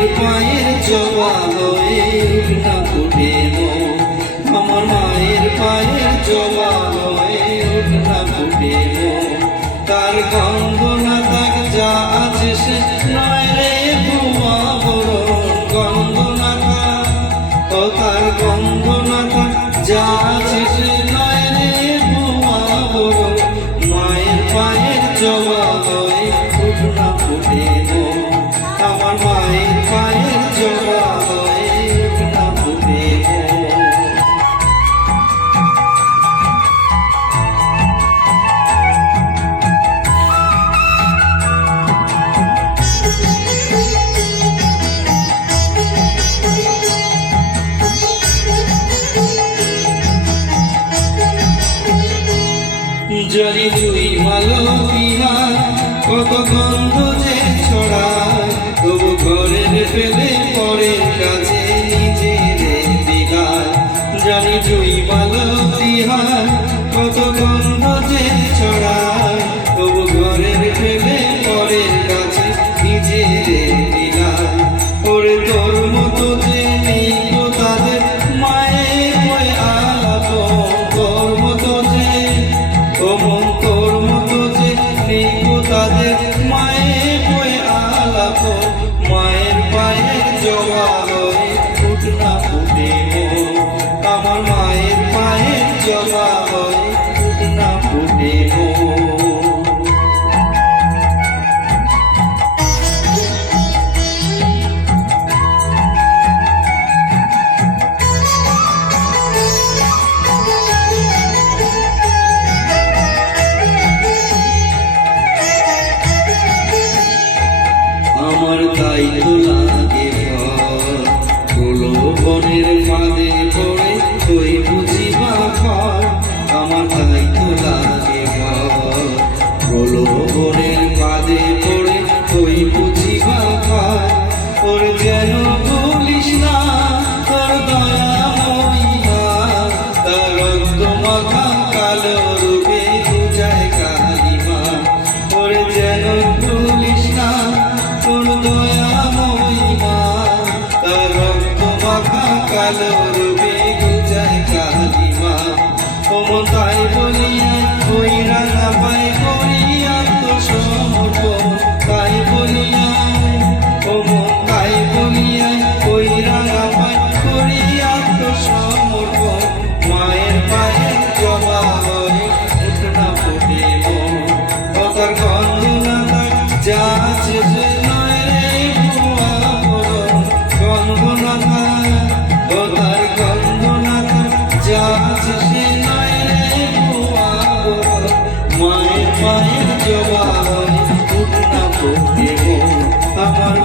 মায়ের পায়ের জবা হয়ে না ফুটে মন, আমার মায়ের পায়ের জবা হয়ে না ফুটে মন। তার গন্ধ না থাক যা আছে সে নয় রে ভুয়া বরণ, গন্ধ না থাক ও তার গন্ধ না থাক যা আছে সে নয় রে ভুয়া বরণ। মায়ের পায়ের জবা হয়ে না ফুটে মন, আমার মায়ের পায়ের জবা হয়ে না ফুটে মন। জরি জুই মালবিয়া কত গন্ধ যে ছড়ায়, তবু ঘরের ফেলে পরের কাছে নিজের দিঘায়। জরি জুই মালবিয়া কত গন্ধ যে ছড়ায়, তবু ঘরের ফেলে পরের কাছে নিজের দিঘায়। ওরে তোর মতো যে নেই তো তাদের মায়ের হয়ে আলাপন, তোর মতো যে মন তোর মতো যে নেই তাদের মায়ের হয়ে আলাপ। মায়ের পায়ের জবা হয়ে ফুট না ফুটে মন, আমার মায়ের পায়ের জবা হয়ে ফুট না ফুটে মন। আমার তাই তো লাগে ভয়, প্রলোভনের ফাঁদে পড়ে ওই বুঝিবা ভয়। আমার তাই তো লাগে ভয়, প্রলোভনের ফাঁদে পড়ে ওই বুঝিবা ভয়। তোর যেন বলিস না তোর দয়াময়ী মা, তার রক্ত মাখা কালো রূপে বুঝায় কালিমা। তোর যেন বলিস না তোর দয়াময়ী মা, তার রক্ত মাখা কালো রূপে বুঝায় কালিমা। ওমন তাই বলিয়া ওই রাঙা পায়ে করিয়া তো সমর্পণ, তাই বলিয়া ওমন তাই বলিয়া ওই রাঙা পায়ে করিয়া তো সমর্পণ। মায়ের পায়ের জবা হয়ে ফুট না ফুটে মন, ও তার গন্ধ না থাক যা আছে সে নয় রে ভুয়া বরণ, গন্ধ না থাক ও তার গন্ধ না থাক যা আছে সে নয় রে ভুয়া বরণ। মায়ের পায়ের জবা হয়ে ফুট না ফুটে মন, আমার